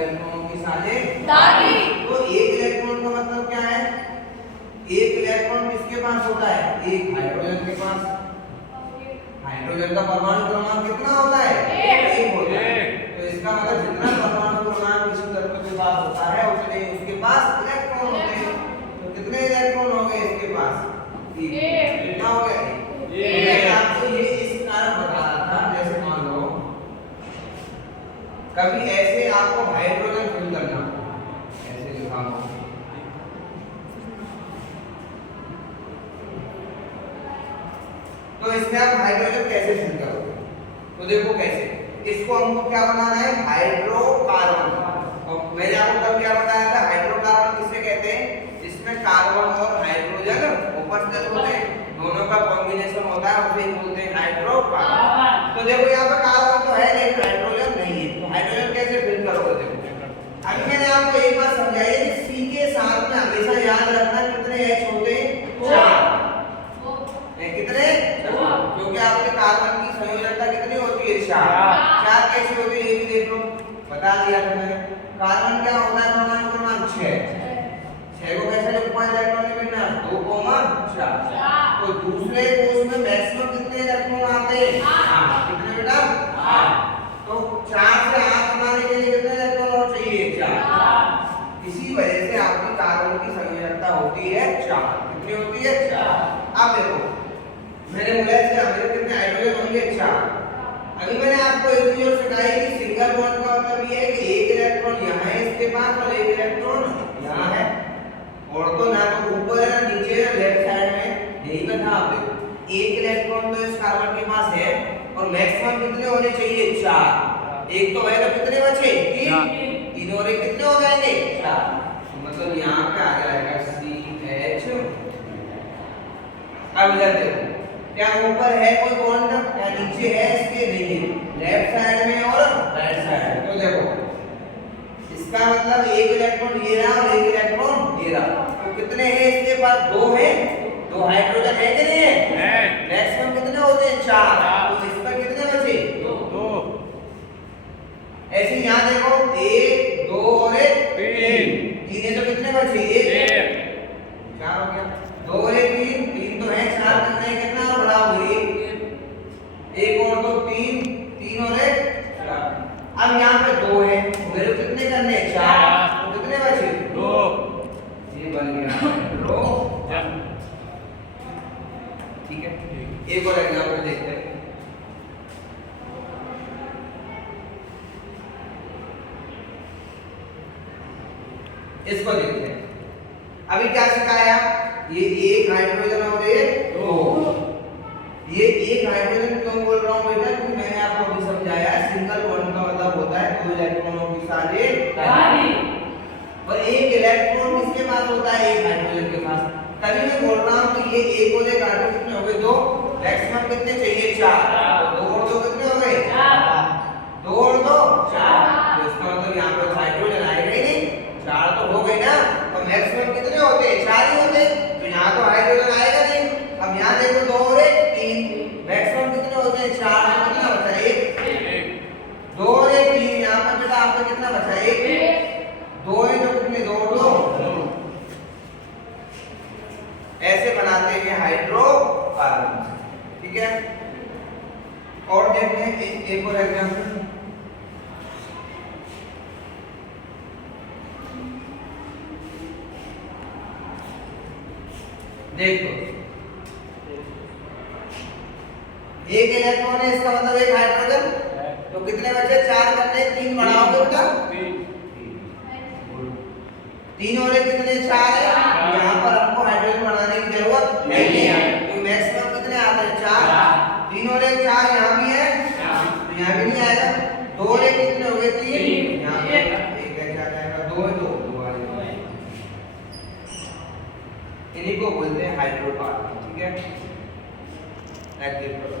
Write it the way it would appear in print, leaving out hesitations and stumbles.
इलेक्ट्रॉनों की साझेदारी। तो एक इलेक्ट्रॉन का मतलब क्या है? एक इलेक्ट्रॉन किसके पास होता है? एक हाइड्रोजन के पास। हाइड्रोजन का परमाणु क्रमांक कितना होता है? एक होता है। तो इसका मतलब जितना परमाणु क्रमांक किसी तत्व के पास होता है उतने उसके पास इलेक्ट्रॉन होते हैं। तो कितने इलेक्ट्रॉन हो गए इसके पास? एक। कितना हो गया? एक। मैं आपको ये इस कारण बता रहा था, जैसे मान लो कभी ऐसे आपको हाइड्रोजन फिल करना हो, ऐसे लिखा हो, तो इसमें आप हाइड्रोजन कैसे फिल करोगे? तो देखो कैसे, इसको हमको क्या बनाना है? हाइड्रोकार्बन। और मैंने आपको कल क्या बताया था? हाइड्रोकार्बन किसे कहते हैं? जिसमें कार्बन और हाइड्रोजन उपस्थित होते हैं, दोनों का कॉम्बिनेशन होता है, उसे बोलते हैं हाइड्रोकार्बन। तो देखो यहाँ पे कार्बन तो है लेकिन हाइड्रोजन नहीं है, तो हाइड्रोजन कैसे फिल करोगे? देखो अभी मैंने आपको एक बात समझाई है कि C के साथ में हमेशा याद रखना कितने H होते हैं? 4। कितने? क्योंकि आपके कार्बन की संयोजकता कितनी होती है? 4। 4 कैसे होती है ये भी देख लो, बता दिया था मैंने। कार्बन क्या होता है? परमाणु क्रमांक 6। 6 को कैसे लिखना है? इलेक्ट्रॉन लिखना 2,4। तो दूसरे कोष में मैक्सिमम कितने इलेक्ट्रॉन आते हैं? 8। कितने बेटा? 8। तो 4 से 8 बनाने के लिए कितने इलेक्ट्रॉन और चाहिए? 4। इसी वजह से आपकी कार्बन की संयोजकता होती है 4। कितनी होती है? 4। अब देखो मैंने बोला है कि हमें कितने हाइड्रोजन होंगे? 4। अभी मैंने आपको एक चीज और सिखाई कि सिंगल बॉन्ड का मतलब ये है कि एक इलेक्ट्रॉन यहाँ है इसके पास और एक इलेक्ट्रॉन यहाँ है, और तो ना तो ऊपर है ना नीचे है, लेफ्ट साइड में। यही बैठा आप देखो, एक इलेक्ट्रॉन तो इस कार्बन के पास है और मैक्सिमम कितने होने चाहिए? 4। एक तो है तो कितने बचे? 3। 3 और एक कितने हो जाएंगे? 4। मतलब यहाँ पे आ जाएगा CH। अब इधर देखो, क्या ऊपर है कोई बॉन्ड? क्या नीचे है इसके? नहीं है, लेफ्ट साइड में और राइट साइड में। तो देखो इसका मतलब एक इलेक्ट्रॉन ये रहा और एक इलेक्ट्रॉन ये रहा, तो कितने हैं इसके पास? 2 है। 2 हाइड्रोजन है कि नहीं है? मैक्सिमम कितने होते हैं? 4। तो इस पर कितने बचे? 2। ऐसे यहाँ देखो 1 2 और 1 3। 3 है तो कितने बचे? 1 4 हो गया। 2 और 1 3। 3 तो है, 4 कितने कितना और बढ़ाओगे? 1 और 2 3। 3 और 1 4। अब यहाँ पे 2 है, मेरे कितने करने हैं? 4। तो कितने बचे? 2। ये बन गया हाइड्रोजन। ठीक है, एक और एग्जांपल देखते हैं। इसको देखते हैं। अभी क्या सिखाया? ये एक हाइड्रोजन और एक 2। ये एक हाइड्रोजन क्यों बोल रहा हूं बेटा? क्योंकि मैंने आपको अभी समझाया सिंगल बॉन्ड का मतलब होता है 2 इलेक्ट्रॉनों की साझेदारी। और एक इलेक्ट्रॉन किसके पास होता है? एक हाइड्रोजन के पास। तभी मैं बोल रहा हूं कि ये एक और एक हाइड्रोजन कितने हो गए? 2। मैक्सिमम कितने चाहिए? 4। तो 2 और 2 कितने हो गए? 4। 2 और 2 4। तो इसका मतलब यहाँ पे हाइड्रोजन आएगा ही नहीं, 4 तो हो गए ना। और मैक्सिमम कितने होते हैं? 4 ही होते हैं, तो यहाँ तो हाइड्रोजन आएगा नहीं। अब यहाँ देखो 2 और 1 3। मैक्सिमम कितने होते हैं? 4। कितना बचा? 1। 2 और 1 3। यहाँ पर बेटा आपका कितना बचा? 1। 2 है तो कितने? 2 और 2। ऐसे बनाते हैं हाइड्रोकार्बन। ठीक है, और देखते हैं एक और एग्जांपल। देखो एक इलेक्ट्रॉन है, इसका मतलब एक हाइड्रोजन, तो कितने बचे? 4 करने 3 बढ़ाओगे बेटा? 3 और 1 कितने? 4 है। यहाँ पर हमको हाइड्रोजन बढ़ाने की जरूरत नहीं है, तो मैक्सिमम कितने आते हैं? 4। 3 और 1 4। यहाँ भी है तो यहाँ भी नहीं आएगा। 2 और 1 कितने हो गए? 3। यहाँ पे 1 कैसे आ जाएगा? 2 है तो 2 आ जाएगा। इन्हीं को बोलते हैं हाइड्रोकार्बन। ठीक है, एक्टिव करो।